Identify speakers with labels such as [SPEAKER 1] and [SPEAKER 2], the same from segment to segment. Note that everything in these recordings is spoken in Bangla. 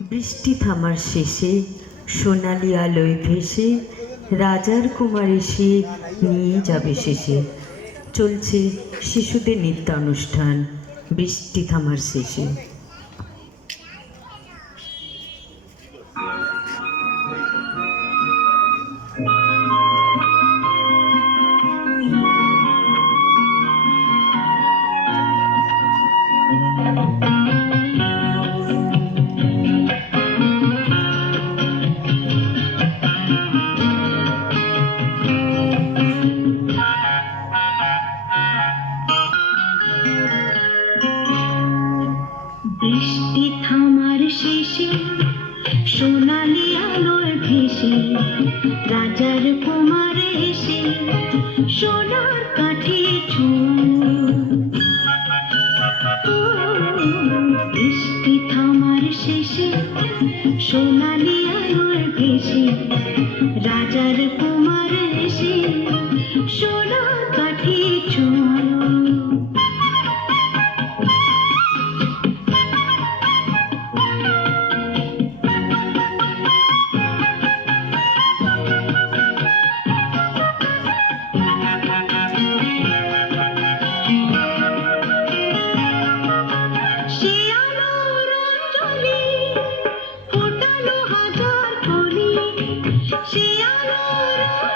[SPEAKER 1] বৃষ্টি থামার শেষে সোনালি আলোয় ভেসে রাজার কুমার এসে নিয়ে যাবে শেষে। চলছে শিশুদের নৃত্যানুষ্ঠান, বৃষ্টি থামার শেষে।
[SPEAKER 2] বৃষ্টি থামার শেষে, সোনালি আলোয় ভেসে, রাজার কুমার এসে সোনার কাঠি বৃষ্টি থামার শেষে, সোনালি আলোয় ভেসে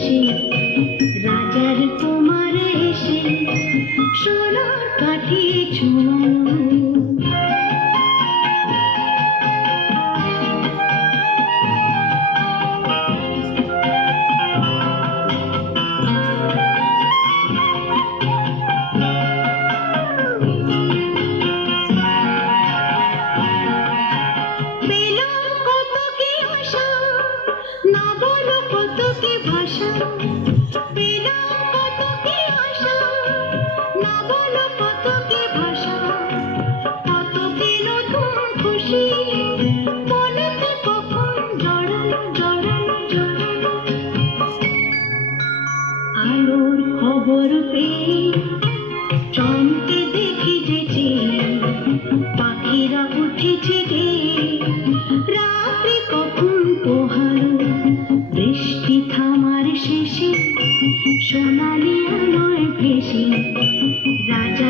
[SPEAKER 2] আলোয় হরফে চমকে দেখি যে পাখিরা উঠেছে রে। রাত্রি কখন পোহাল বৃষ্টি থামার শেষে, সোনালি আলোয় ভেসে, রাজা